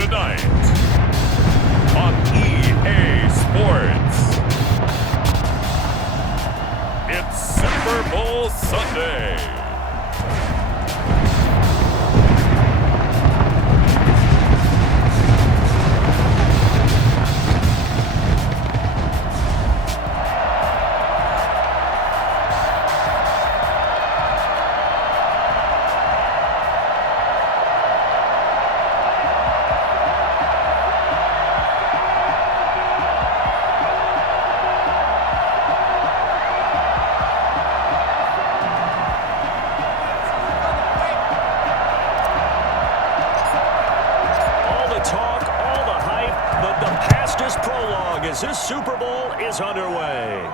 Tonight on EA Sports, it's Super Bowl Sunday. This Super Bowl is underway.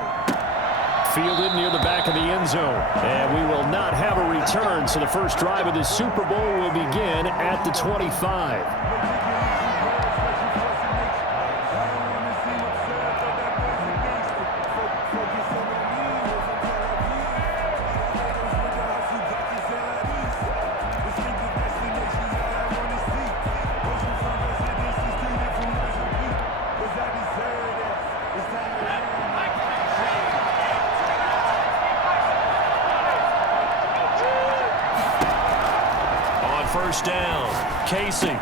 Fielded near the back of the end zone. And we will not have a return, so the first drive of this Super Bowl will begin at the 25. First down, Casey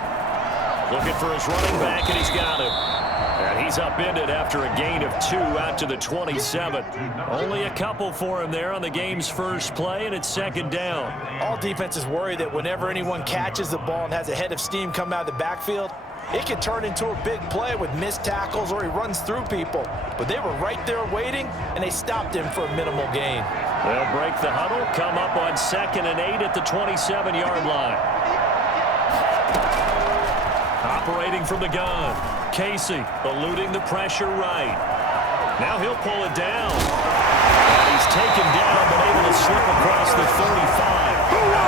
looking for his running back, and he's got him. And he's upended after a gain of 2 out to the 27. Only a couple for him there on the game's first play, and it's second down. All defenses worry that whenever anyone catches the ball and has a head of steam come out of the backfield, it can turn into a big play with missed tackles or he runs through people. But they were right there waiting, and they stopped him for a minimal gain. They'll break the huddle, come up on 2nd and 8 at the 27-yard line. Operating from the gun, Casey eluding the pressure right. Now he'll pull it down. And he's taken down, but able to slip across the 35.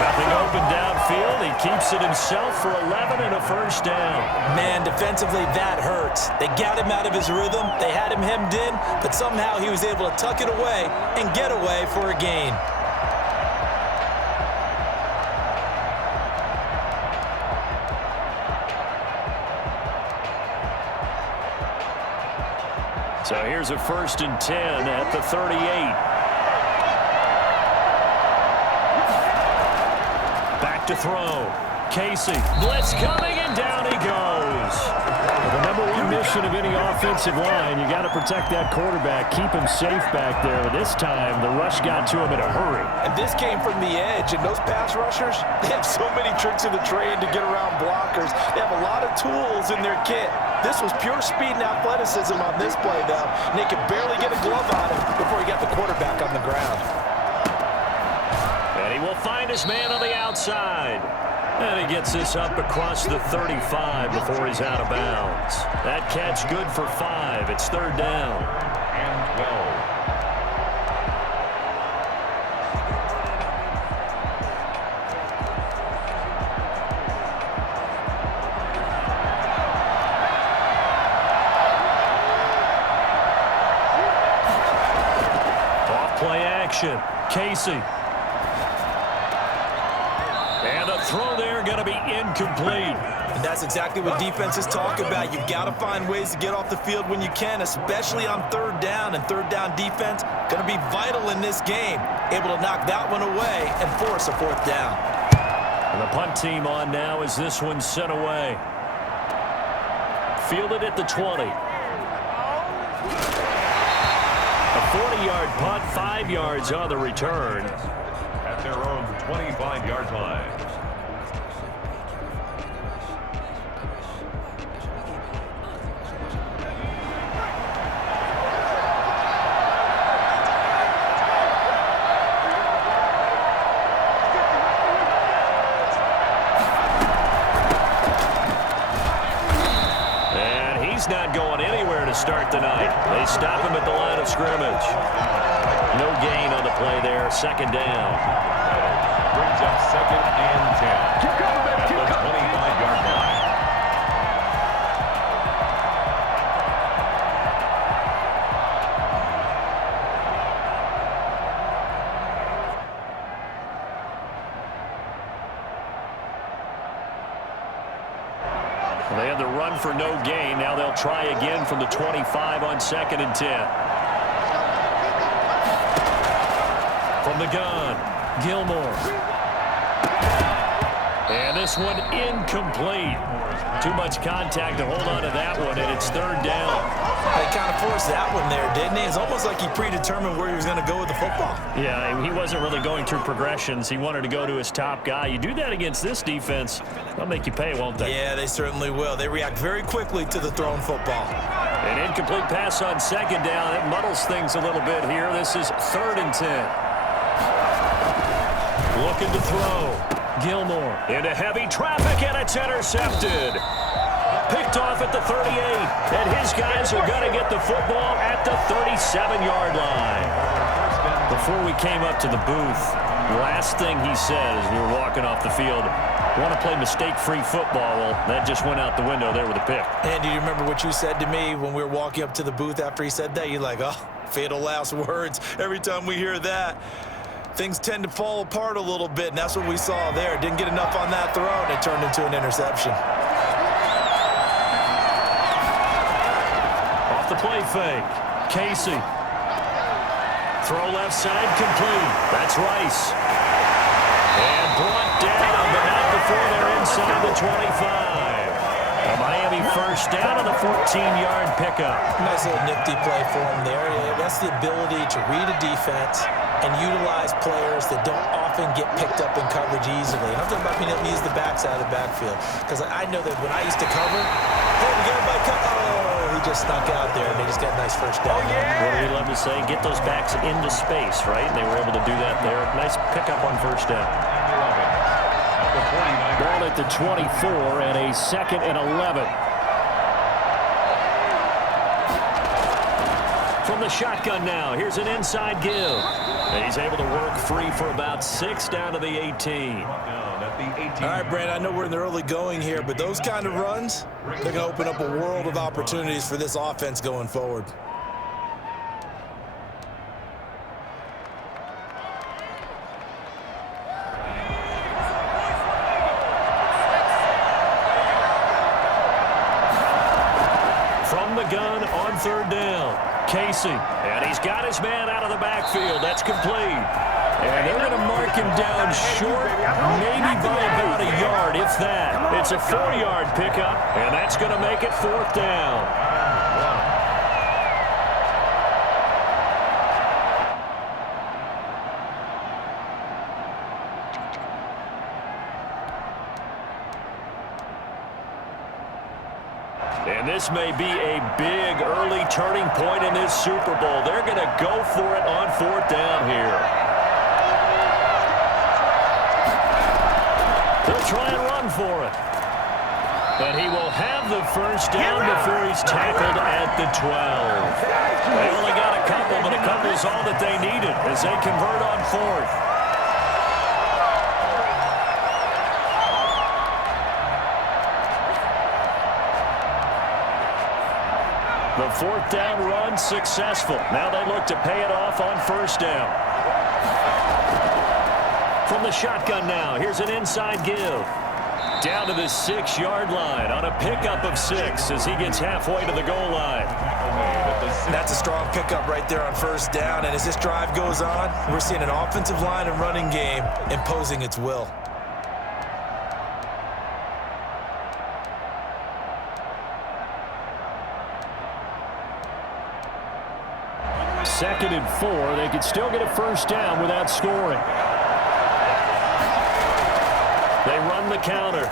Nothing open downfield. He keeps it himself for 11 and a first down. Man, defensively, that hurts. They got him out of his rhythm. They had him hemmed in, but somehow he was able to tuck it away and get away for a gain. So here's a 1st and 10 at the 38. Back to throw. Casey, blitz coming, and down he goes. The number one mission of any offensive line, you got to protect that quarterback, keep him safe back there. This time, the rush got to him in a hurry. And this came from the edge, and those pass rushers, they have so many tricks in the trade to get around blockers. They have a lot of tools in their kit. This was pure speed and athleticism on this play, though, and they could barely get a glove on him before he got the quarterback on the ground. And he will find his man on the outside. And he gets this up across the 35 before he's out of bounds. That catch good for 5. It's 3rd down. And 12. Play action. Casey. And a throw there going to be incomplete. And that's exactly what defenses talk about. You've got to find ways to get off the field when you can, especially on 3rd down. And 3rd down defense going to be vital in this game. Able to knock that one away and force a 4th down. And the punt team on now as this one's sent away. Fielded at the 20. A 40-yard punt, 5 yards on the return. At their own 25-yard line. And he's not going anywhere to start the night. They stop him at the line of scrimmage. No gain on the play there. 2nd down. Brings up 2nd and 10. At the 25-yard line. They had the run for no gain. Now they'll try again from the 25 on 2nd and 10. From the gun, Gilmore. And this one incomplete. Too much contact to hold on to that one, and it's 3rd down. They kind of forced that one there, didn't he? It's almost like he predetermined where he was going to go with the football. Yeah, he wasn't really going through progressions. He wanted to go to his top guy. You do that against this defense, they'll make you pay, won't they? Yeah, they certainly will. They react very quickly to the thrown football. An incomplete pass on 2nd down. It muddles things a little bit here. This is 3rd and 10. Looking to throw. Gilmore into heavy traffic, and it's intercepted. Picked off at the 38, and his guys are going to get the football at the 37-yard line. Before we came up to the booth, last thing he said as we were walking off the field, want to play mistake-free football. Well, that just went out the window there with a pick. And do you remember what you said to me when we were walking up to the booth after he said that? You're like, oh, fatal last words. Every time we hear that, things tend to fall apart a little bit, and that's what we saw there. Didn't get enough on that throw, and it turned into an interception. Off the play fake, Casey. Throw left side, complete. That's Rice. And brought down, but not before they're inside the 25. A Miami 1st down on the 14-yard pickup. Nice little nifty play for him there. That's the ability to read a defense and utilize players that don't often get picked up in coverage easily. And I'm talking about being able to use the backside of the backfield. Because I know that when I used to cover, hey, we got everybody cover. Oh, he just snuck out there, and they just got a nice 1st down. What do we love to say? Get those backs into space, right? And they were able to do that there. Nice pickup on 1st down. Ball at the 24 and a 2nd and 11. From the shotgun now, here's an inside give. He's able to work free for about 6 down to the 18. All right, Brandon, I know we're in the early going here, but those kind of runs, they're going to open up a world of opportunities for this offense going forward. From the gun on 3rd down, Casey. And he's got his man out of the backfield. That's complete. And they're going to mark him down short, maybe by about a yard, if that. It's a 4-yard pickup, and that's going to make it 4th down. And this may be a big early turning point in this Super Bowl. They're going to go for it on 4th down here. They'll try and run for it. And he will have the 1st down before he's tackled at the 12. They only got a couple, but a couple is all that they needed as they convert on 4th. The 4th down run successful. Now they look to pay it off on 1st down. From the shotgun now, here's an inside give. Down to the 6-yard line on a pickup of 6 as he gets halfway to the goal line. That's a strong pickup right there on 1st down, and as this drive goes on, we're seeing an offensive line and running game imposing its will. 2nd and 4. They could still get a 1st down without scoring. They run the counter.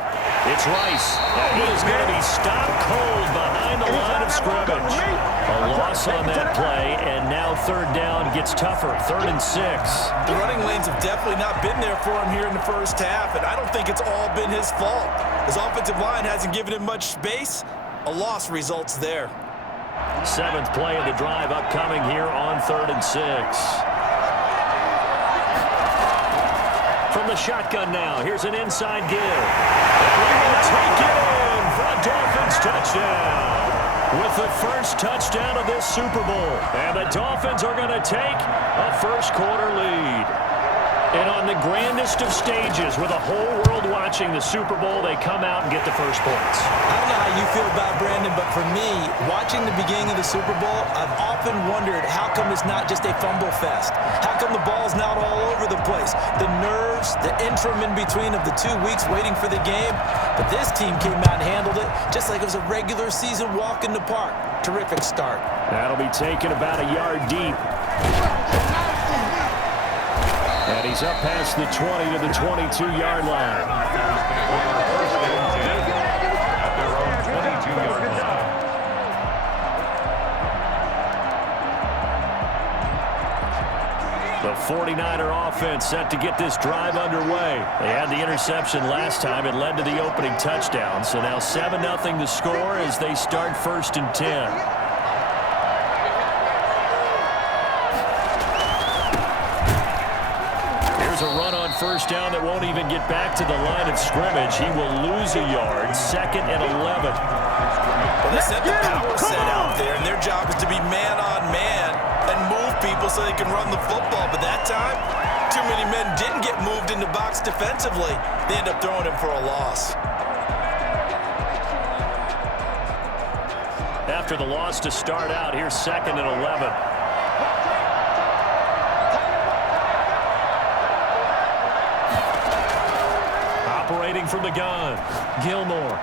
It's Rice. And he is going to be stopped cold behind the line of scrimmage. A loss on that play, and now 3rd down gets tougher. 3rd and 6. The running lanes have definitely not been there for him here in the 1st half, and I don't think it's all been his fault. His offensive line hasn't given him much space. A loss results there. 7th play of the drive upcoming here on 3rd and 6. From the shotgun now, here's an inside give. And we will take it in for a Dolphins touchdown. With the 1st touchdown of this Super Bowl. And the Dolphins are going to take a 1st quarter lead. And on the grandest of stages with a whole world watching the Super Bowl, they come out and get the first points. I don't know how you feel about Brandon, but for me, watching the beginning of the Super Bowl, I've often wondered how come it's not just a fumble fest? How come the ball's not all over the place? The nerves, the interim in between of the 2 weeks waiting for the game. But this team came out and handled it just like it was a regular season walk in the park. Terrific start. That'll be taken about a yard deep. And he's up past the 20 to the 22-yard line. First and 10 at their own 22-yard line. The 49er offense set to get this drive underway. They had the interception last time. It led to the opening touchdown. So now 7-0 the score as they start 1st and 10. A run on first down that won't even get back to the line of scrimmage. He will lose a yard. 2nd and 11. Well, they set the power set out there, and their job is to be man-on-man and move people so they can run the football. But that time, too many men didn't get moved in the box defensively. They end up throwing him for a loss. After the loss to start out, here's 2nd and 11. Operating from the gun, Gilmore.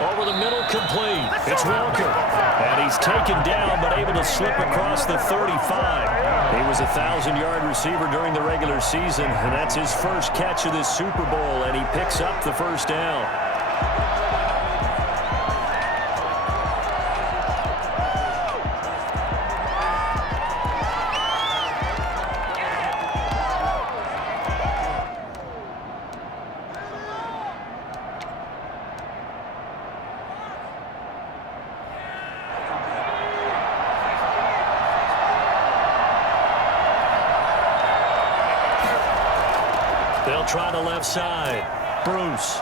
Over the middle, complete. It's Walker. And he's taken down, but able to slip across the 35. He was a 1,000-yard receiver during the regular season, and that's his first catch of this Super Bowl, and he picks up the first down. They'll try the left side. Bruce.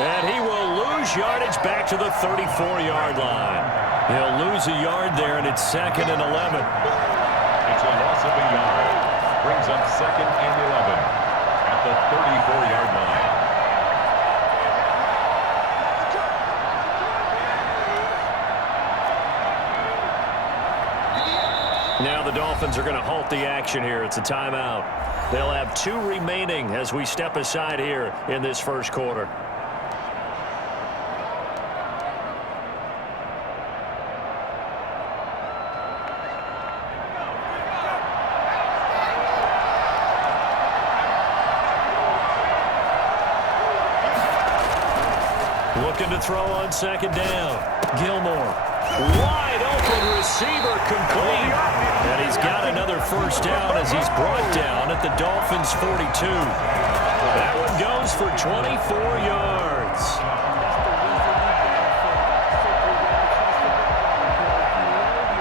And he will lose yardage back to the 34-yard line. He'll lose a yard there, and it's 2nd and 11. It's a loss of a yard. Brings up 2nd and 11 at the 34-yard line. Now the Dolphins are going to halt the action here. It's a timeout. They'll have 2 remaining as we step aside here in this first quarter. Looking to throw on 2nd down. Gilmore. Wide open receiver, complete. And he's got another first down as he's brought down at the Dolphins' 42. That one goes for 24 yards.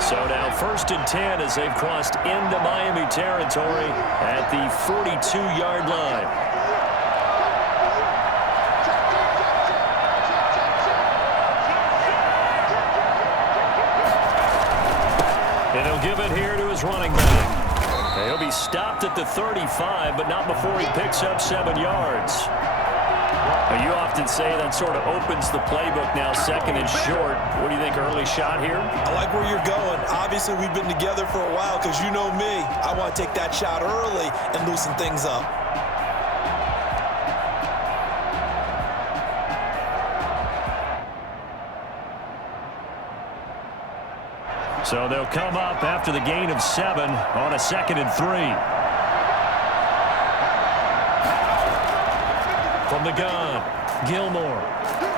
So now 1st and 10 as they've crossed into Miami territory at the 42-yard line. And he'll give it here to his running back. He'll be stopped at the 35, but not before he picks up 7 yards. Now, you often say that sort of opens the playbook now, 2nd and short. What do you think, early shot here? I like where you're going. Obviously, we've been together for a while because you know me. I want to take that shot early and loosen things up. So they'll come up after the gain of 7 on a 2nd and 3. From the gun, Gilmore.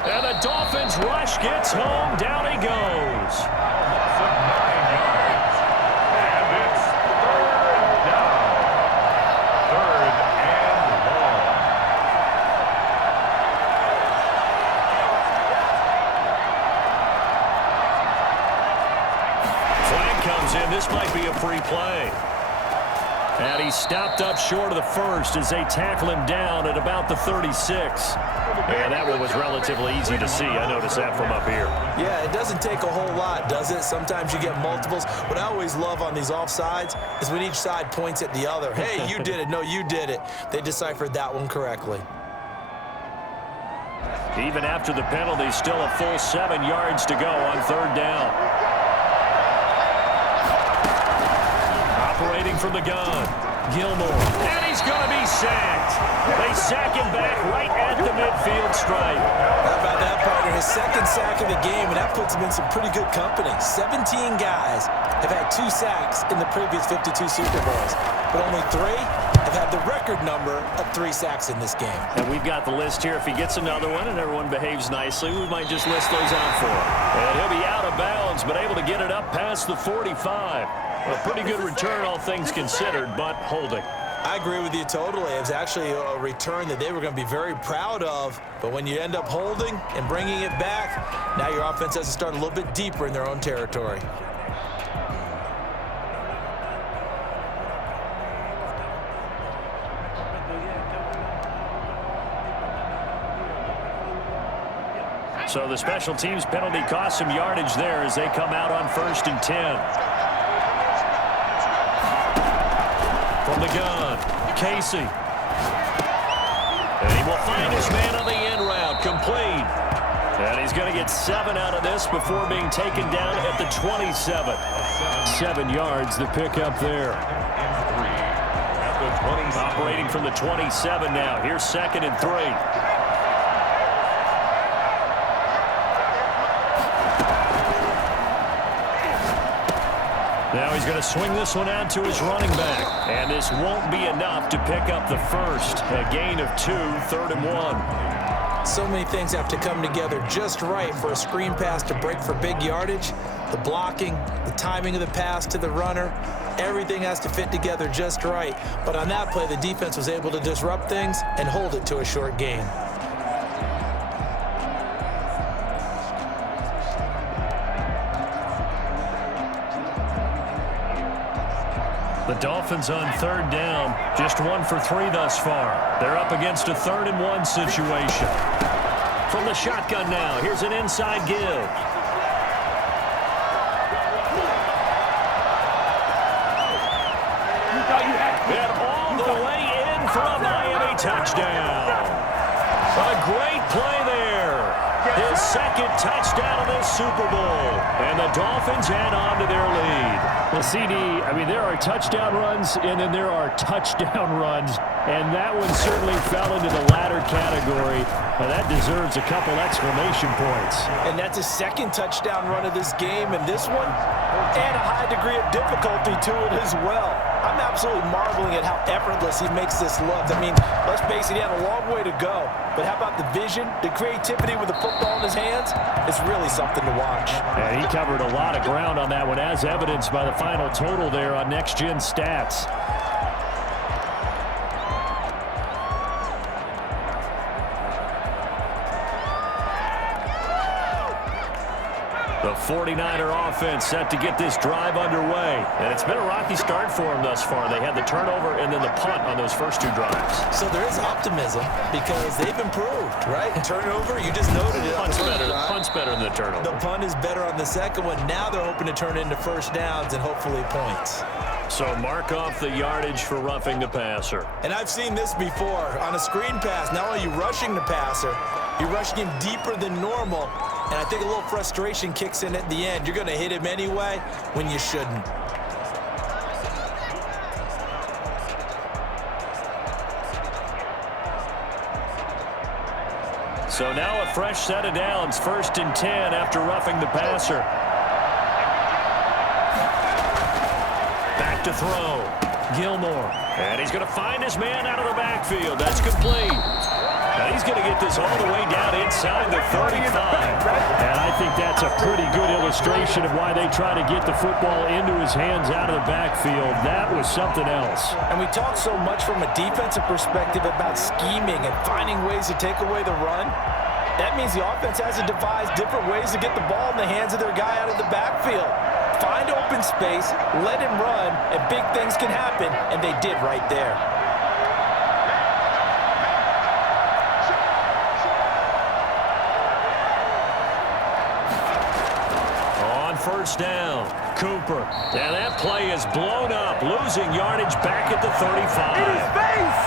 And the Dolphins rush gets home. Down he goes. Loss of 9 yards. And it's 3rd down. 3rd and long. Flag comes in. This might be a free play. And he's stopped up short of the first as they tackle him down at about the 36. And that one was relatively easy to see. I noticed that from up here. Yeah, it doesn't take a whole lot, does it? Sometimes you get multiples. What I always love on these offsides is when each side points at the other. Hey, you did it. No, you did it. They deciphered that one correctly. Even after the penalty, still a full 7 yards to go on 3rd down. Operating from the gun, Gilmore. And he's going to be sacked. They sack him back right at the midfield stripe. How about that, partner? His 2nd sack of the game, and that puts him in some pretty good company. 17 guys have had 2 sacks in the previous 52 Super Bowls, but only 3 have had the record number of 3 sacks in this game. And we've got the list here. If he gets another one and everyone behaves nicely, we might just list those out for him. And he'll be out of bounds, but able to get it up past the 45. A pretty good return, all things considered, but holding. I agree with you totally. It was actually a return that they were going to be very proud of. But when you end up holding and bringing it back, now your offense has to start a little bit deeper in their own territory. So the special teams penalty cost some yardage there as they come out on 1st and 10. From the gun, Casey. And he will find his man on the end route, complete. And he's going to get 7 out of this before being taken down at the 27. 7 yards, the pickup there. Operating from the 27 now. Here's 2nd and 3. Now he's going to swing this one out to his running back. And this won't be enough to pick up the first. A gain of 2, 3rd and 1. So many things have to come together just right for a screen pass to break for big yardage. The blocking, the timing of the pass to the runner, everything has to fit together just right. But on that play, the defense was able to disrupt things and hold it to a short gain. The Dolphins on 3rd down, just 1 for 3 thus far. They're up against a 3rd and 1 situation. From the shotgun now, here's an inside give. And all the way in for a Miami touchdown. A great play there. His 2nd touchdown of this Super Bowl. And the Dolphins add on to their lead. Well, CD, I mean, there are touchdown runs, and then there are touchdown runs, and that one certainly fell into the latter category. That deserves a couple exclamation points. And that's his 2nd touchdown run of this game, and this one, and a high degree of difficulty to it as well. I'm absolutely marveling at how effortless he makes this look. I mean, let's face it, he had a long way to go. But how about the vision, the creativity with the football in his hands? It's really something to watch. And he covered a lot of ground on that one, as evidenced by the final total there on Next Gen Stats. The 49er offense set to get this drive underway. And it's been a rocky start for them thus far. They had the turnover and then the punt on those first 2 drives. So there is optimism because they've improved, right? Turnover, you just noted it. Punt's better than the turnover. The punt is better on the 2nd one. Now they're hoping to turn into 1st downs and hopefully points. So mark off the yardage for roughing the passer. And I've seen this before. On a screen pass, not only are you rushing the passer, you're rushing him deeper than normal. And I think a little frustration kicks in at the end. You're going to hit him anyway when you shouldn't. So now a fresh set of downs, 1st and 10 after roughing the passer. Back to throw. Gilmore. And he's going to find his man out of the backfield. That's complete. Now he's going to get this all the way down inside the 35. And I think that's a pretty good illustration of why they try to get the football into his hands out of the backfield. That was something else. And we talk so much from a defensive perspective about scheming and finding ways to take away the run. That means the offense has to devise different ways to get the ball in the hands of their guy out of the backfield. Find open space, let him run, and big things can happen, and they did right there. On first down, Cooper. And that play is blown up, losing yardage back at the 35.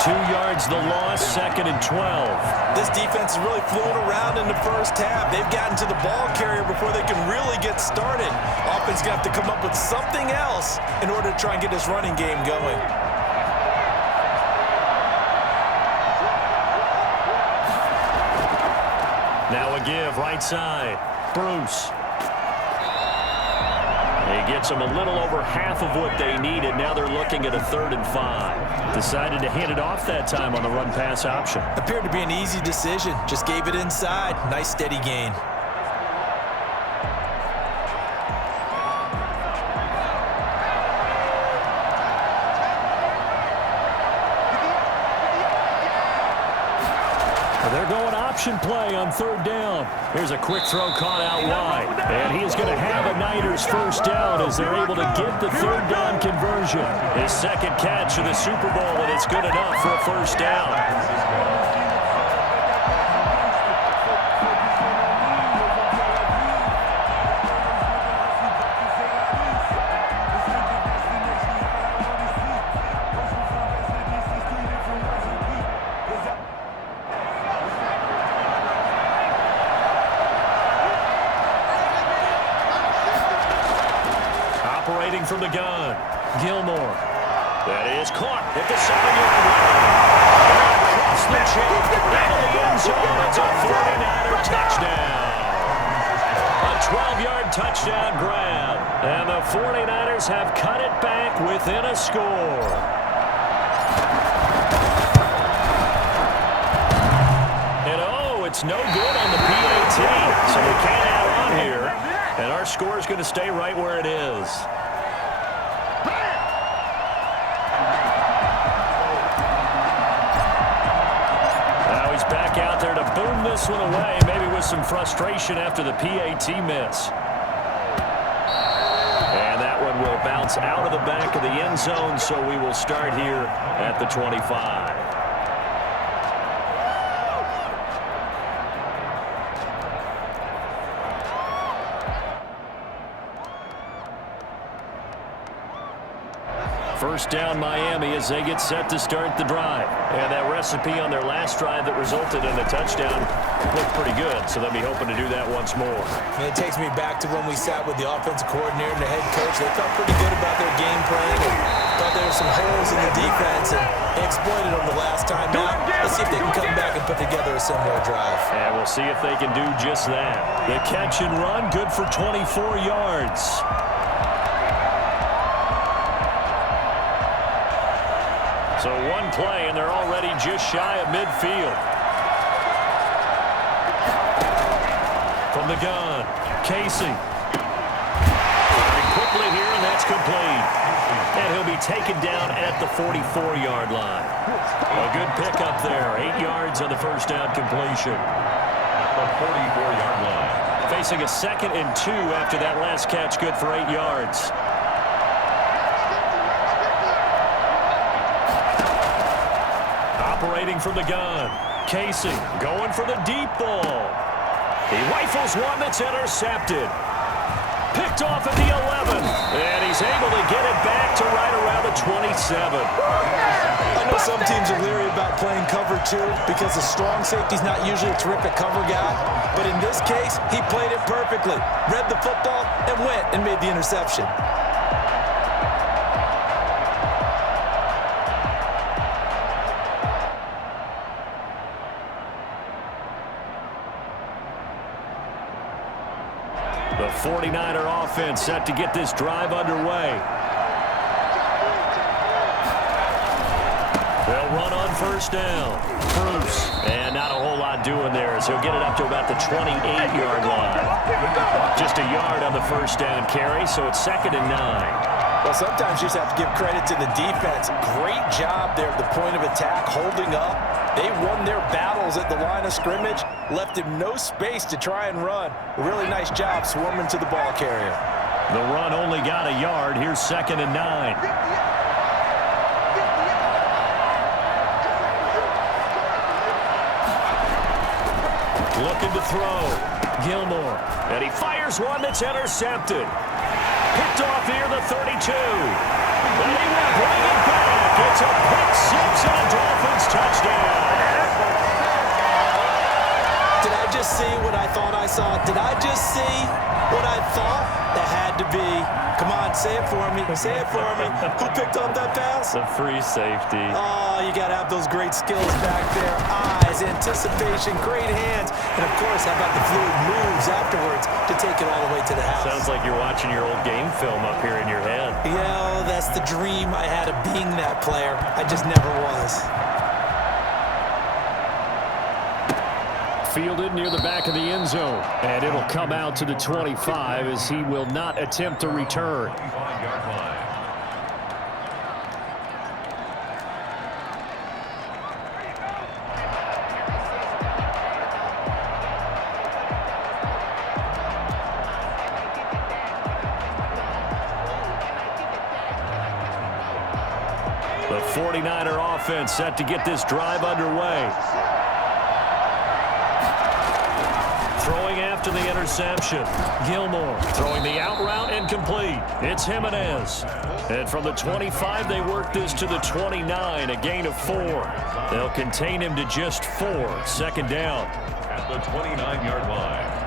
2 yards the loss, 2nd and 12. This defense is really fluid around in the first half. They've gotten to the ball carrier before they can really get started. Offense going to have to come up with something else in order to try and get this running game going. Now a give, right side. Bruce. He gets them a little over half of what they needed. Now they're looking at a 3rd and 5. Decided to hand it off that time on the run-pass option. Appeared to be an easy decision. Just gave it inside. Nice steady gain. They're going option play on 3rd down. Here's a quick throw caught out wide. And he is going to have a Niners first down as they're able to get the 3rd down conversion. His 2nd catch of the Super Bowl, and it's good enough for a first down. Operating from the gun, Gilmore. That is caught at the 7-yard line. Across the chest, into the end zone. It's a 49er touchdown. A 12-yard touchdown grab. And the 49ers have cut it back within a score. And oh, it's no good on the PAT. So we can't add on here. And our score is going to stay right where it is. Now he's back out there to boom this one away, maybe with some frustration after the PAT miss. And that one will bounce out of the back of the end zone, so we will start here at the 25. First down Miami as they get set to start the drive. And that recipe on their last drive that resulted in a touchdown looked pretty good, so they'll be hoping to do that once more. And it takes me back to when we sat with the offensive coordinator and the head coach. They felt pretty good about their game plan and thought there were some holes in the defense, and they exploited them the last time out. Let's see if they can come back and put together a similar drive. And we'll see if they can do just that. The catch and run, good for 24 yards. So one play, and they're already just shy of midfield. From the gun, Casey. And quickly here, and that's complete. And he'll be taken down at the 44-yard line. A good pickup there. 8 yards on the first down completion. At the 44-yard line. Facing a 2nd and 2 after that last catch, good for 8 yards. Operating from the gun, Casey going for the deep ball. He rifles one that's intercepted. Picked off at the 11, and he's able to get it back to right around the 27. I know some teams are leery about playing cover 2 because the strong safety's not usually a terrific cover guy. But in this case, he played it perfectly. Read the football and went and made the interception. The 49er offense set to get this drive underway. They'll run on first down. Bruce. And not a whole lot doing there as he'll get it up to about the 28-yard line. Just a yard on the first down carry, so it's 2nd and 9. Well, sometimes you just have to give credit to the defense. Great job there at the point of attack, holding up. They won their battles at the line of scrimmage, left him no space to try and run. A really nice job swarming to the ball carrier. The run only got a yard. Here's 2nd and 9. Looking to throw. Gilmore. And he fires one that's intercepted. Picked off near the 32. And he will bring it back. It's a pick six and a Dolphins touchdown. Did I just see what I thought I saw? Did I just see what I thought? That had to be. Come on, say it for me. Say it for me. Who picked up that pass? The free safety. Oh, you got to have those great skills back there. Eyes, anticipation, great hands. And, of course, how about the fluid moves afterwards to take it all the way to the house? Sounds like you're watching your old game film up here in your head. Yeah, that's the dream I had of being that player. I just never was. Fielded near the back of the end zone. And it'll come out to the 25 as he will not attempt to return. The 49er offense set to get this drive underway. Throwing after the interception. Gilmore throwing the out route incomplete. It's Jimenez. And from the 25, they work this to the 29, a gain of 4. They'll contain him to just 4. 2nd down. At the 29-yard line.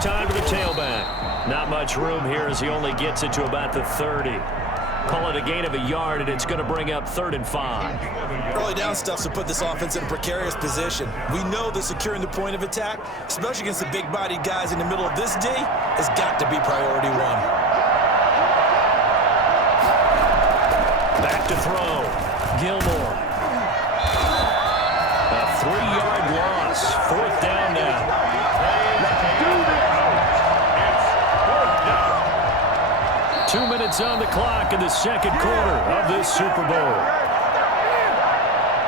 Time to the tailback. Not much room here as he only gets it to about the 30. Call it a gain of a yard, and it's going to bring up 3rd and 5. Early down stuff to put this offense in a precarious position. We know that securing the point of attack, especially against the big-bodied guys in the middle of this D, has got to be priority 1. Back to throw. Gilmore. A 3-yard loss. 4th down now. 2 minutes on the clock in the 2nd quarter of this Super Bowl.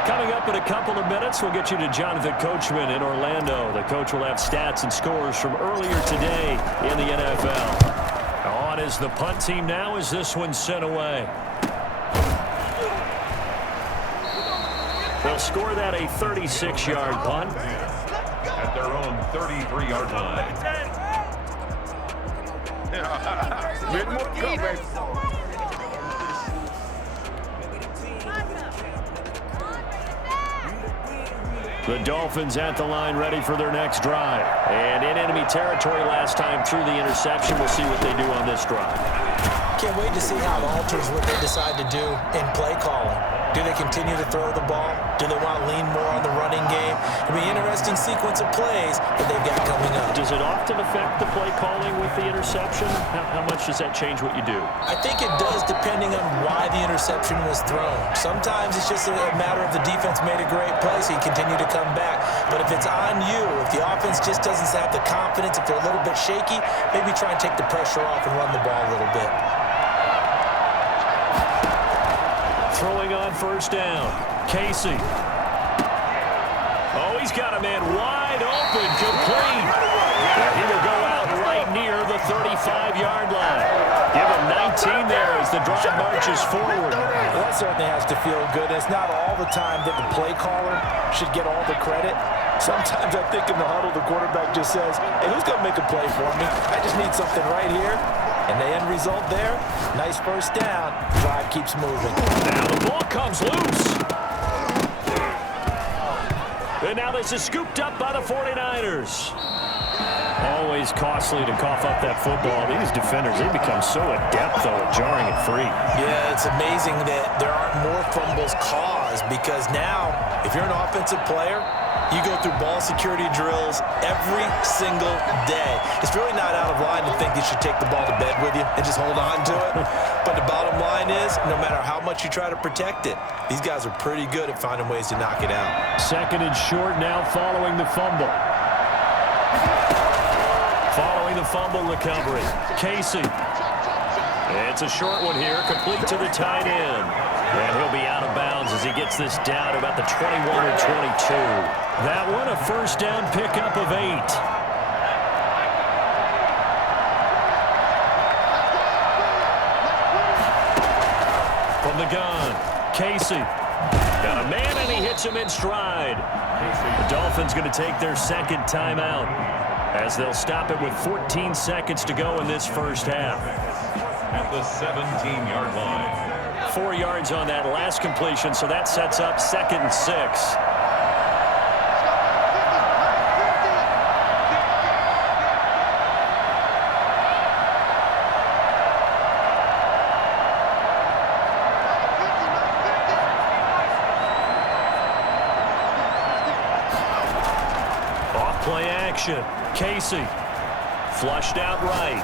Coming up in a couple of minutes, we'll get you to Jonathan Coachman in Orlando. The coach will have stats and scores from earlier today in the NFL. On is the punt team now as this one's sent away. They'll score that a 36-yard punt. At their own 33-yard line. The Dolphins at the line ready for their next drive. And in enemy territory last time through the interception. We'll see what they do on this drive. Can't wait to see how it alters what they decide to do in play calling. Do they continue to throw the ball? Do they want to lean more on the running game? It'll be an interesting sequence of plays that they've got coming up. Does it often affect the play calling with the interception? How much does that change what you do? I think it does depending on why the interception was thrown. Sometimes it's just a matter of the defense made a great play, so you continue to come back. But if it's on you, if the offense just doesn't have the confidence, if they're a little bit shaky, maybe try and take the pressure off and run the ball a little bit. Throwing on 1st down. Casey. Oh, he's got a man wide open, complete. And he will go out right near the 35-yard line. Give him 19 there as the drive marches forward. Well, that certainly has to feel good. It's not all the time that the play caller should get all the credit. Sometimes I think in the huddle, the quarterback just says, hey, who's going to make a play for me? I just need something right here. And the end result there, nice 1st down. Drive keeps moving. Now the ball comes loose. And now this is scooped up by the 49ers. Always costly to cough up that football. These defenders, they become so adept, though, at jarring it free. Yeah, it's amazing that there aren't more fumbles caused because now, if you're an offensive player, you go through ball security drills every single day. It's really not out of line to think you should take the ball to bed with you and just hold on to it. But the bottom line is, no matter how much you try to protect it, these guys are pretty good at finding ways to knock it out. 2nd and short now following the fumble. the fumble recovery. Casey. It's a short one here, complete to the tight end. And he'll be out of bounds as he gets this down to about the 21 or 22. That one a first down pickup of 8. From the gun, Casey. Got a man, and he hits him in stride. The Dolphins going to take their second timeout as they'll stop it with 14 seconds to go in this first half. At the 17-yard line. 4 yards on that last completion, so that sets up 2nd and 6. Play action. Casey. Flushed out right.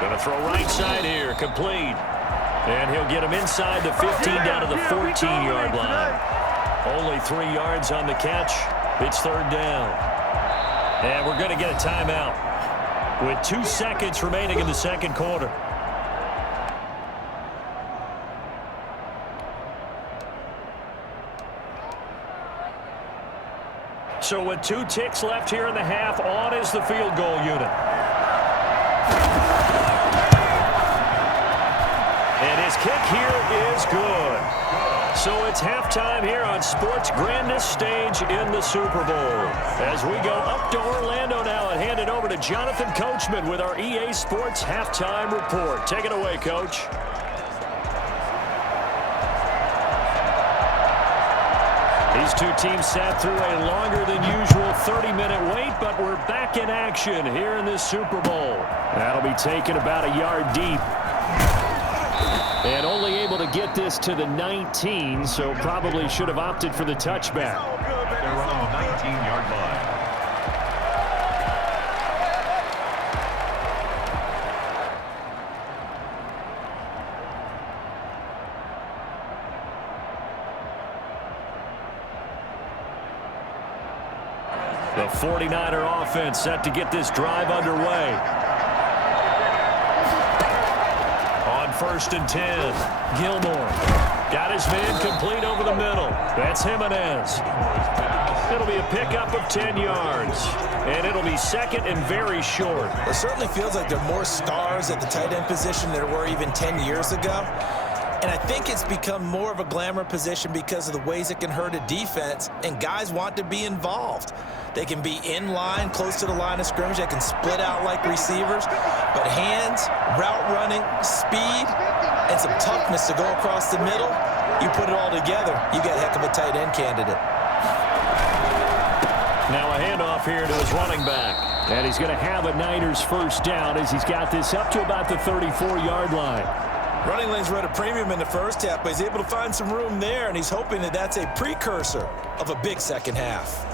Going to throw right side here. Complete. And he'll get him inside the 15 down to the 14-yard line. Only 3 yards on the catch. It's 3rd down. And we're going to get a timeout with 2 seconds remaining in the second quarter. So with 2 ticks left here in the half, on is the field goal unit. And his kick here is good. So it's halftime here on sports' grandest stage in the Super Bowl. As we go up to Orlando now and hand it over to Jonathan Coachman with our EA Sports Halftime Report. Take it away, Coach. These two teams sat through a longer than usual 30-minute wait, but we're back in action here in this Super Bowl. That'll be taken about a yard deep. And only able to get this to the 19, so probably should have opted for the touchback. They're on the 19-yard line. The 49er offense set to get this drive underway. On 1st and 10, Gilmore got his man complete over the middle. That's Jimenez. It'll be a pickup of 10 yards, and it'll be 2nd and very short. It certainly feels like there are more stars at the tight end position than there were even 10 years ago. And I think it's become more of a glamour position because of the ways it can hurt a defense, and guys want to be involved. They can be in line, close to the line of scrimmage. They can split out like receivers. But hands, route running, speed, and some toughness to go across the middle, you put it all together, you got a heck of a tight end candidate. Now a handoff here to his running back. And he's going to have a Niners first down as he's got this up to about the 34-yard line. Running lanes were at a premium in the first half, but he's able to find some room there, and he's hoping that that's a precursor of a big second half.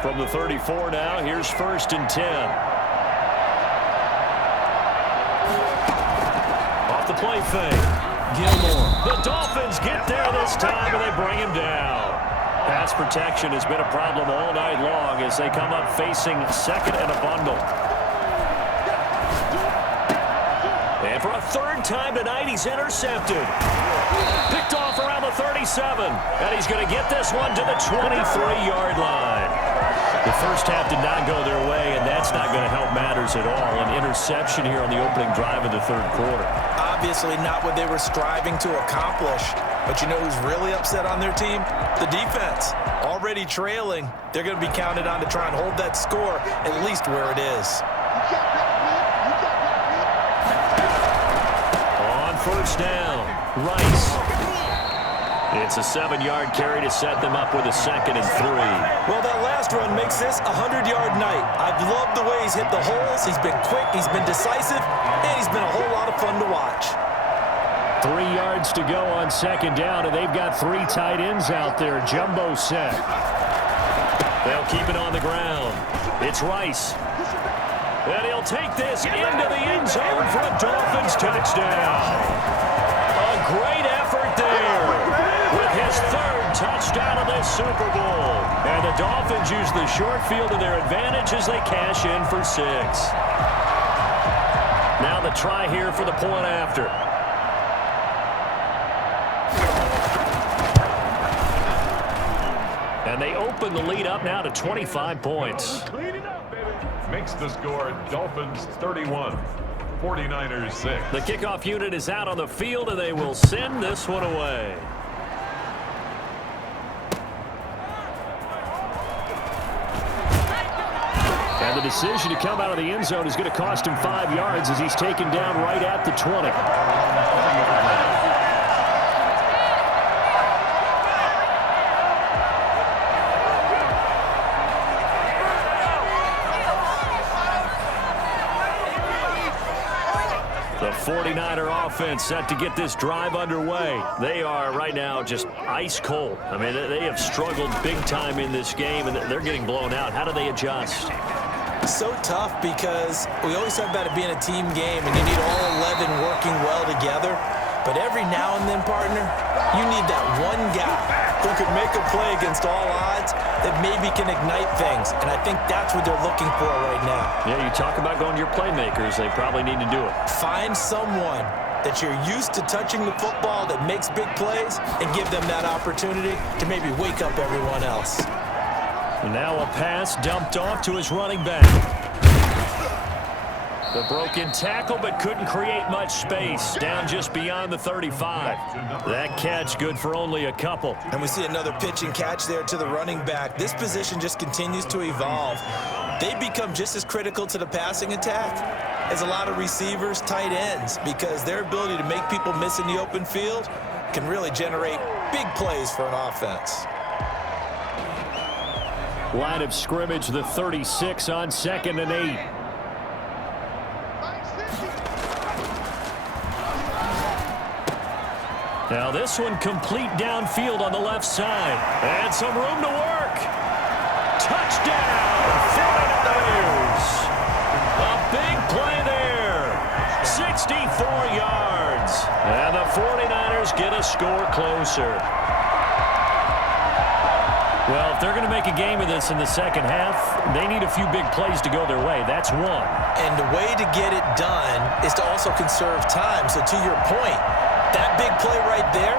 From the 34 now, here's 1st and 10. Off the play fake. Gilmore. The Dolphins get there this time, and they bring him down. Pass protection has been a problem all night long as they come up facing 2nd and a bundle. And for a 3rd time tonight, he's intercepted. Picked off around the 37. And he's going to get this one to the 23-yard line. The first half did not go their way, and that's not going to help matters at all. An interception here on the opening drive of the 3rd quarter. Obviously not what they were striving to accomplish. But you know who's really upset on their team? The defense. Already trailing, they're going to be counted on to try and hold that score at least where it is. On 1st down, Rice. It's a 7-yard carry to set them up with a 2nd and 3. Well, that last run makes this a 100-yard night. I've loved the way he's hit the holes. He's been quick, he's been decisive, and he's been a whole lot of fun to watch. 3 yards to go on 2nd down, and they've got 3 tight ends out there. Jumbo set. They'll keep it on the ground. It's Rice. And he'll take this into the end zone for a Dolphins touchdown. A great effort there. his third touchdown of this Super Bowl. And the Dolphins use the short field to their advantage as they cash in for 6. Now the try here for the point after. And they open the lead up now to 25 points. Makes the score Dolphins 31, 49ers 6. The kickoff unit is out on the field, and they will send this one away. And the decision to come out of the end zone is going to cost him 5 yards as he's taken down right at the 20. The 49er offense set to get this drive underway. They are right now just ice cold. I mean, they have struggled big time in this game, and they're getting blown out. How do they adjust? So tough because we always talk about it being a team game, and you need all 11 working well together. But every now and then, partner, you need that one guy who can make a play against all odds that maybe can ignite things. And I think that's what they're looking for right now. Yeah, you talk about going to your playmakers. They probably need to do it. Find someone that you're used to touching the football that makes big plays and give them that opportunity to maybe wake up everyone else. Now a pass dumped off to his running back. The broken tackle, but couldn't create much space. Down just beyond the 35. That catch good for only a couple. And we see another pitch and catch there to the running back. This position just continues to evolve. They become just as critical to the passing attack as a lot of receivers, tight ends, because their ability to make people miss in the open field can really generate big plays for an offense. Line of scrimmage, the 36 on 2nd and 8. Now this one complete downfield on the left side. And some room to work. Touchdown, 49ers. A big play there. 64 yards. And the 49ers get a score closer. Well, if they're going to make a game of this in the second half, they need a few big plays to go their way. That's one. And the way to get it done is to also conserve time. So to your point, that big play right there,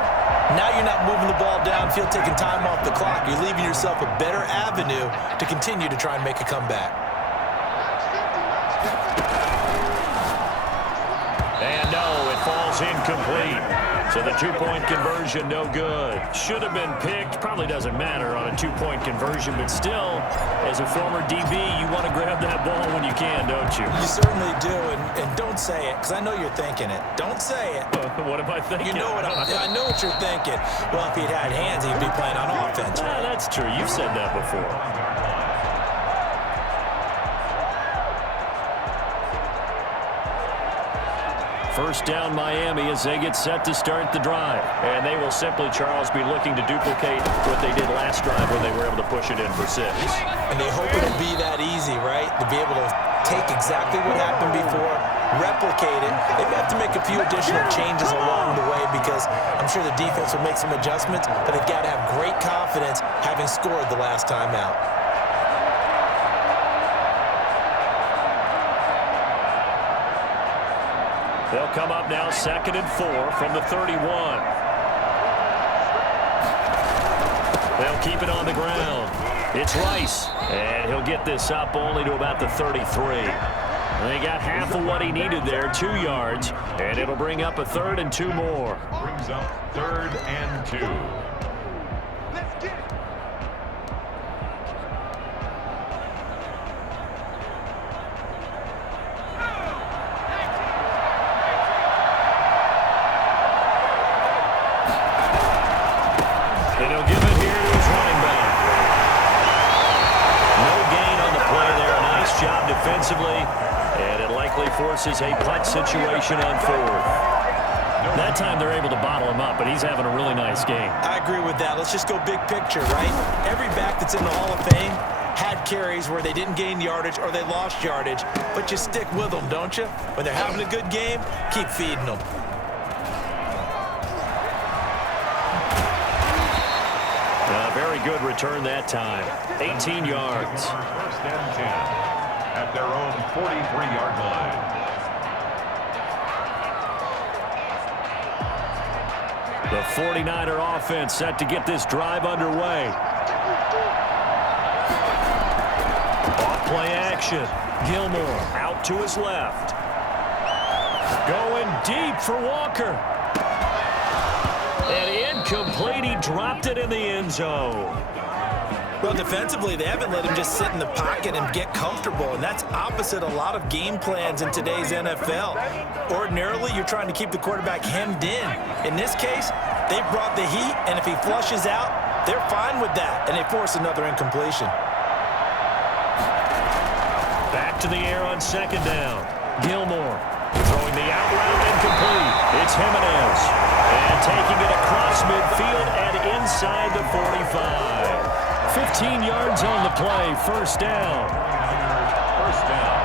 now you're not moving the ball downfield, taking time off the clock. You're leaving yourself a better avenue to continue to try and make a comeback. And no, it falls incomplete. So the two-point conversion, no good. Should have been picked. Probably doesn't matter on a two-point conversion, but still, as a former DB, you want to grab that ball when you can, don't you? You certainly do, and don't say it, because I know you're thinking it. Don't say it. What am I thinking? You know what I know what you're thinking. Well, if he'd had hands, he'd be playing on offense. Right? That's true. You've said that before. First down Miami as they get set to start the drive. And they will simply, Charles, be looking to duplicate what they did last drive when they were able to push it in for 6. And they hope it'll be that easy, right? To be able to take exactly what happened before, replicate it. They may have to make a few additional changes along the way because I'm sure the defense will make some adjustments, but they've got to have great confidence having scored the last time out. They'll come up now 2nd and 4 from the 31. They'll keep it on the ground. It's Rice, and he'll get this up only to about the 33. And they got half of what he needed there, 2 yards, and it'll bring up a 3rd and 2 more. Brings up 3rd and 2. Let's get it. And he'll give it here to his running back. No gain on the play there. A nice job defensively. And it likely forces a punt situation on 4th. That time they're able to bottle him up, but he's having a really nice game. I agree with that. Let's just go big picture, right? Every back that's in the Hall of Fame had carries where they didn't gain yardage or they lost yardage, but you stick with them, don't you? When they're having a good game, keep feeding them. good return that time. 18 yards. First and 10 at their own 43-yard line. The 49er offense set to get this drive underway. Off-play action. Gilmore out to his left. Going deep for Walker. And incomplete. He dropped it in the end zone. Well, defensively, they haven't let him just sit in the pocket and get comfortable, and that's opposite a lot of game plans in today's NFL. Ordinarily, you're trying to keep the quarterback hemmed in. In this case, they brought the heat, and if he flushes out, they're fine with that, and they force another incompletion. Back to the air on second down. Gilmore throwing the out route incomplete. It's Jimenez. And taking it across midfield and inside the 45. 15 yards on the play. First down. First down.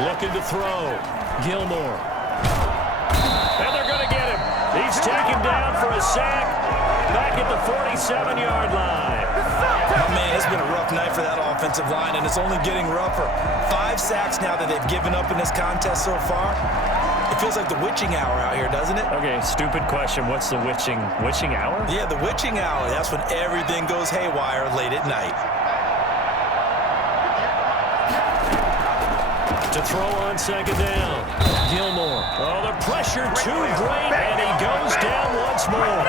Looking to throw. Gilmore. And they're going to get him. He's taken down for a sack. Back at the 47-yard line. Oh, man, it's been a rough night for that offensive line, and it's only getting rougher. 5 sacks now that they've given up in this contest so far. It feels like the witching hour out here, doesn't it? Okay, stupid question. What's the witching hour? Yeah, the witching hour. That's when everything goes haywire late at night. To throw on second down. Gilmore. Oh, the pressure too great, and he goes down once more.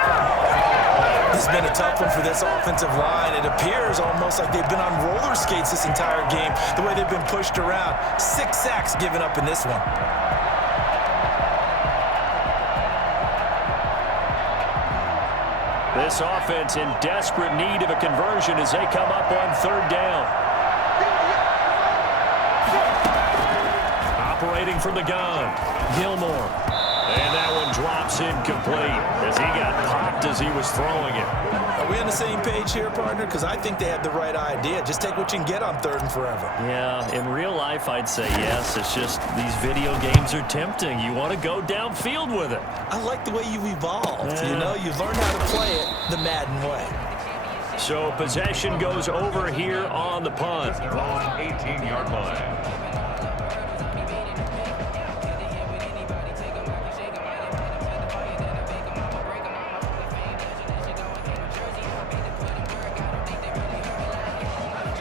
This has been a tough one for this offensive line. It appears almost like they've been on roller skates this entire game, the way they've been pushed around. 6 sacks given up in this one. This offense in desperate need of a conversion as they come up on third down. Operating from the gun, Gilmore. And that one drops incomplete as he got popped as he was throwing it. Are we on the same page here, partner? Because I think they had the right idea. Just take what you can get on third and forever. Yeah, in real life, I'd say yes. It's just these video games are tempting. You want to go downfield with it. I like the way you evolved. Yeah. You know, you've learned how to play it the Madden way. So possession goes over here on the punt. On 18-yard line.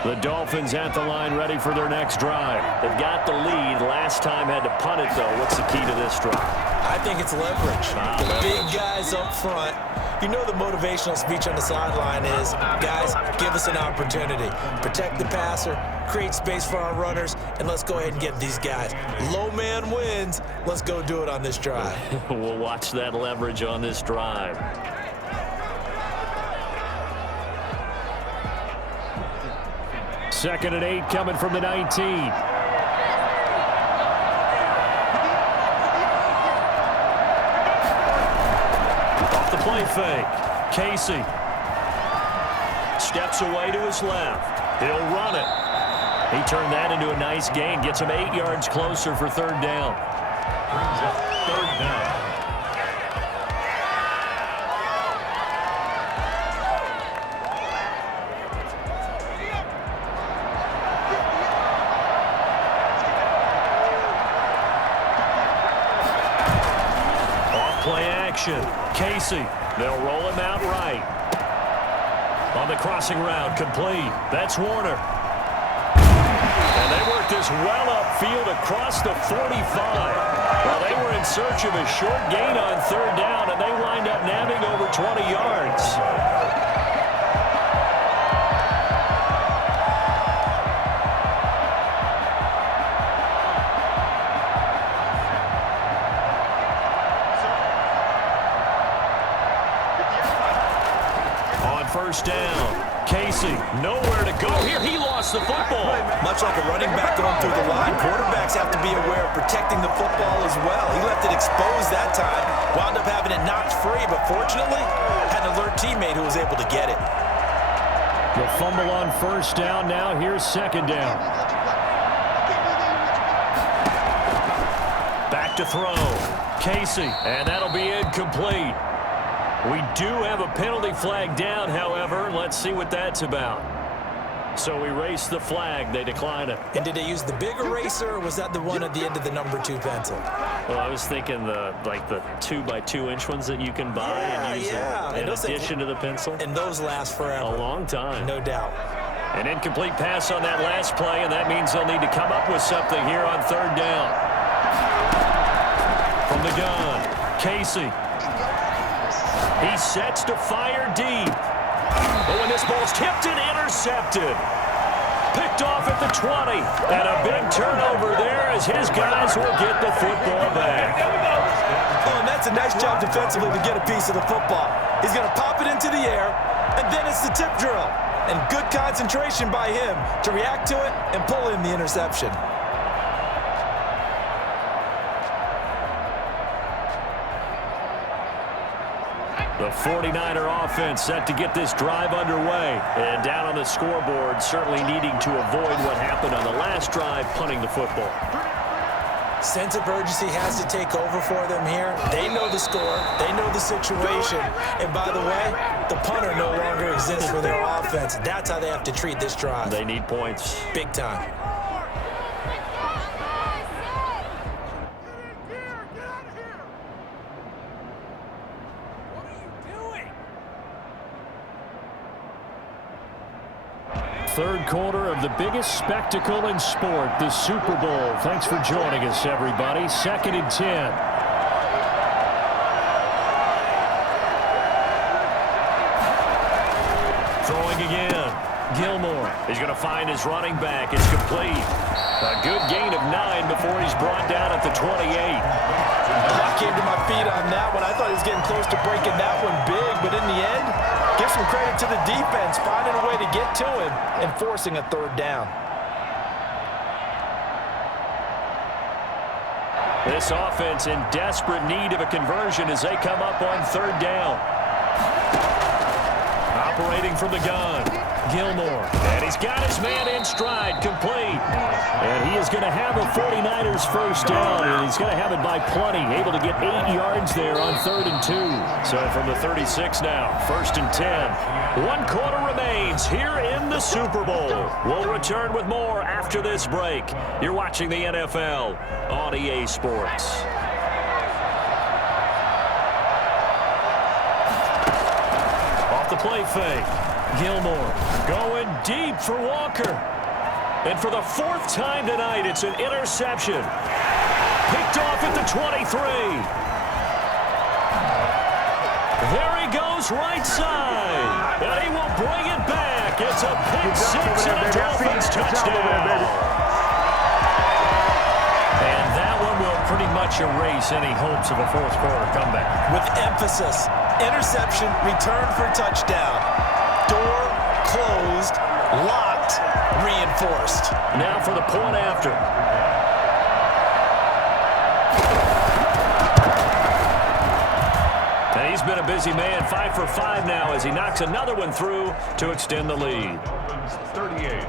The Dolphins at the line ready for their next drive. They've got the lead. Last time had to punt it, though. What's the key to this drive? I think it's leverage. The big guys up front. You know the motivational speech on the sideline is, guys, give us an opportunity. Protect the passer, create space for our runners, and let's go ahead and get these guys. Low man wins. Let's go do it on this drive. We'll watch that leverage on this drive. Second and 8 coming from the 19. Off the play fake. Casey steps away to his left. He'll run it. He turned that into a nice gain. Gets him 8 yards closer for third down. Brings up third down. Play action. Casey. They'll roll him out right. On the crossing route, complete. That's Warner. And they work this well upfield across the 45. Well, they were in search of a short gain on third down, and they wind up nabbing over 20 yards. First down. Casey, nowhere to go here. He lost the football. Much like a running back going through the line, quarterbacks have to be aware of protecting the football as well. He left it exposed that time, wound up having it knocked free, but fortunately, had an alert teammate who was able to get it. The fumble on first down. Now here's second down. Back to throw. Casey, and that'll be incomplete. We do have a penalty flag down, however. Let's see what that's about. So we race the flag. They decline it. And did they use the big eraser, or was that the one at the end of the number 2 pencil? Well, I was thinking the 2x2-inch ones that you can buy and use in addition to the pencil. And those last forever. A long time. No doubt. An incomplete pass on that last play, and that means they'll need to come up with something here on third down. From the gun, Casey. He sets to fire deep. But when this ball's tipped and intercepted. Picked off at the 20. And a big turnover there as his guys will get the football back. Oh, and that's a nice job defensively to get a piece of the football. He's going to pop it into the air, and then it's the tip drill. And good concentration by him to react to it and pull in the interception. The 49er offense set to get this drive underway. And down on the scoreboard, certainly needing to avoid what happened on the last drive, punting the football. Sense of urgency has to take over for them here. They know the score. They know the situation. And by the way, the punter no longer exists for their offense. That's how they have to treat this drive. They need points. Big time. Third quarter of the biggest spectacle in sport, the Super Bowl. Thanks for joining us, everybody. 2nd and 10. Throwing again. Gilmore. He's going to find his running back. It's complete. A good gain of 9 before he's brought down at the 28. I came to my feet on that one. I thought he was getting close to breaking that one big, but in the end, give some credit to the defense, finding a way to get to him and forcing a third down. This offense in desperate need of a conversion as they come up on third down. Operating from the gun, Gilmore. And he's got his man in stride, complete. And he is going to have a 49ers first down, and he's going to have it by plenty. Able to get 8 yards there on 3rd and 2. So from the 36 now, 1st and 10. 1 quarter remains here in the Super Bowl. We'll return with more after this break. You're watching the NFL on EA Sports. The play fake. Gilmore going deep for Walker. And for the 4th time tonight, it's an interception. Picked off at the 23. There he goes right side. And he will bring it back. It's a pick 6 and a Dolphins touchdown. And that one will pretty much erase any hopes of a 4th quarter comeback. With emphasis. Interception, return for touchdown. Door closed, locked, reinforced. Now for the point after. And he's been a busy man, 5 for 5 now as he knocks another one through to extend the lead. 38,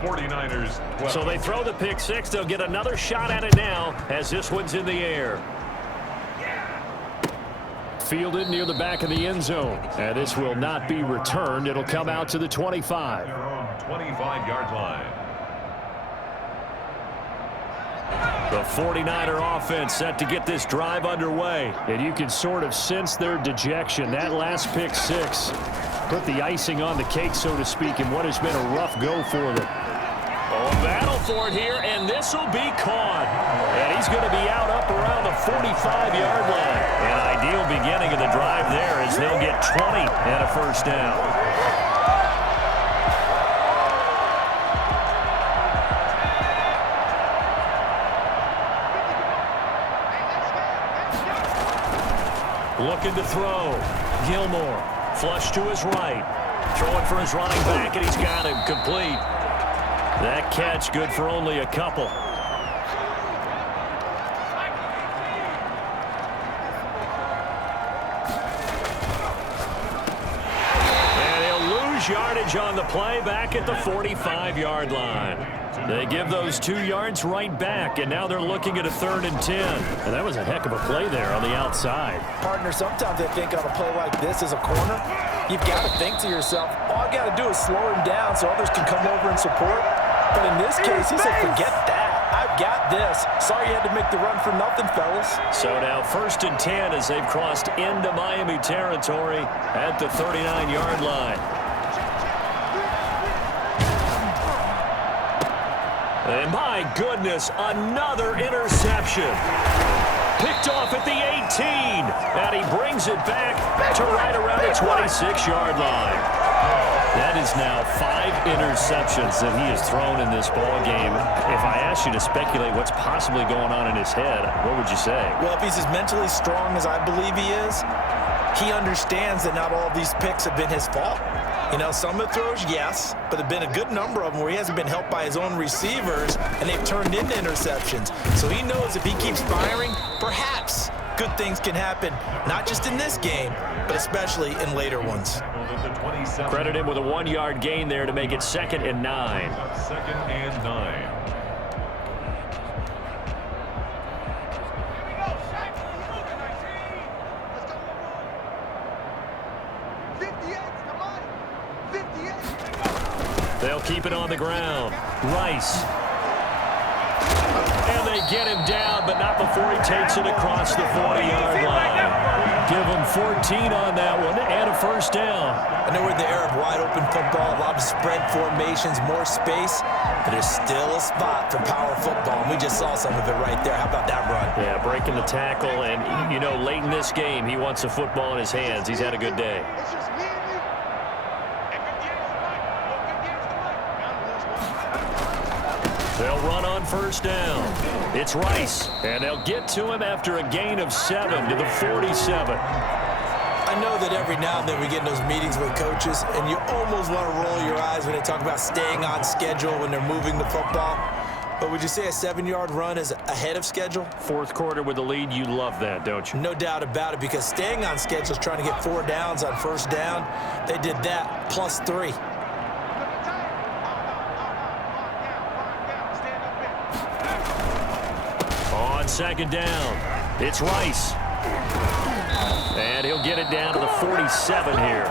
49ers 12. So they throw the pick 6. They'll get another shot at it now as this one's in the air. Fielded near the back of the end zone. And this will not be returned. It'll come out to the 25. Their own 25-yard line. The 49er offense set to get this drive underway. And you can sort of sense their dejection. That last pick 6 put the icing on the cake, so to speak, in what has been a rough go for them. Oh, a battle for it here, and this will be caught. And he's going to be out up around the 45-yard line. An ideal beginning of the drive there as they'll get 20 and a first down. Looking to throw. Gilmore, flush to his right. Throwing for his running back, and he's got him complete. That catch good for only a couple. And he'll lose yardage on the play back at the 45-yard line. They give those 2 yards right back, and now they're looking at a 3rd and 10. And that was a heck of a play there on the outside. Partner, sometimes I think on a play like this as a corner, you've got to think to yourself, all I got to do is slow him down so others can come over and support. But in this case, he said, forget that. I've got this. Sorry you had to make the run for nothing, fellas. So now 1st and 10 as they've crossed into Miami territory at the 39-yard line. And my goodness, another interception. Picked off at the 18. And he brings it back to right around the 26-yard line. That is now 5 interceptions that he has thrown in this ball game. If I asked you to speculate what's possibly going on in his head, what would you say? Well, if he's as mentally strong as I believe he is, he understands that not all of these picks have been his fault. You know, some of the throws, yes, but there have been a good number of them where he hasn't been helped by his own receivers, and they've turned into interceptions. So he knows if he keeps firing, perhaps good things can happen, not just in this game, but especially in later ones. Credit him with a 1-yard gain there to make it 2nd and 9. 2nd and 9. They'll keep it on the ground. Rice. And they get him down, but not before he takes it across the 40-yard line. Give him 14 on that one and a 1st down. I know we're in the era of wide-open football, a lot of spread formations, more space, but there's still a spot for power football, and we just saw some of it right there. How about that run? Yeah, breaking the tackle, and, you know, late in this game, he wants the football in his hands. He's had a good day. It's just me and you. And 50 is the right. No, 50 is the right. Now lose one. They'll run on 1st down. It's Rice, and they'll get to him after a gain of 7 to the 47. I know that every now and then we get in those meetings with coaches, and you almost want to roll your eyes when they talk about staying on schedule when they're moving the football. But would you say a 7-yard run is ahead of schedule? 4th quarter with the lead, you love that, don't you? No doubt about it, because staying on schedule is trying to get 4 downs on 1st down. They did that, plus 3. On 2nd down, it's Rice. And he'll get it down to the 47 here.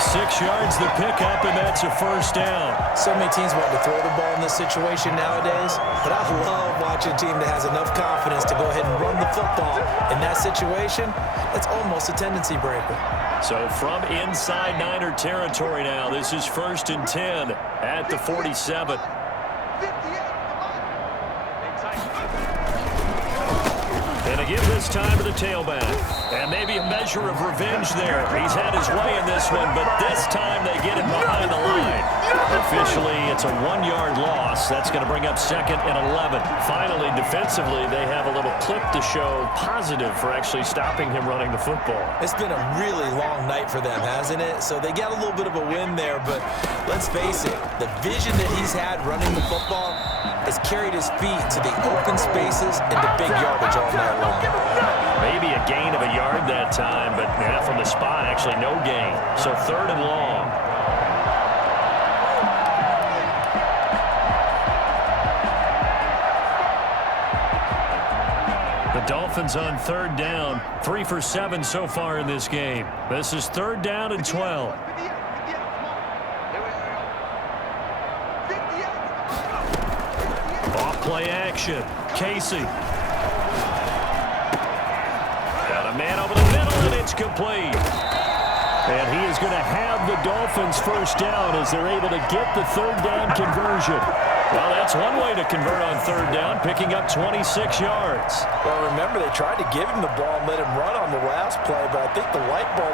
6 yards the pickup, and that's a 1st down. So many teams want to throw the ball in this situation nowadays, but I love watching a team that has enough confidence to go ahead and run the football. In that situation, that's almost a tendency breaker. So from inside Niner territory now, this is 1st and 10 at the 47. And a give this time to the tailback. And maybe a measure of revenge there. He's had his way in this one, but this time they get him behind the line. Officially, it's a 1-yard loss. That's going to bring up 2nd and 11. Finally, defensively, they have a little clip to show positive for actually stopping him running the football. It's been a really long night for them, hasn't it? So they got a little bit of a win there, but let's face it, the vision that he's had running the football has carried his feet to the open spaces and the big yardage all night long. Maybe a gain of a yard that time, but from the spot, actually no gain. So 3rd and long. The Dolphins on 3rd down, 3 for 7 so far in this game. This is 3rd down and 12. Off play action. Casey. Got a man over the middle, and it's complete. And he is going to have the Dolphins 1st down as they're able to get the 3rd down conversion. Well, that's one way to convert on 3rd down, picking up 26 yards. Well, remember, they tried to give him the ball and let him run on the last play, but I think the light bulb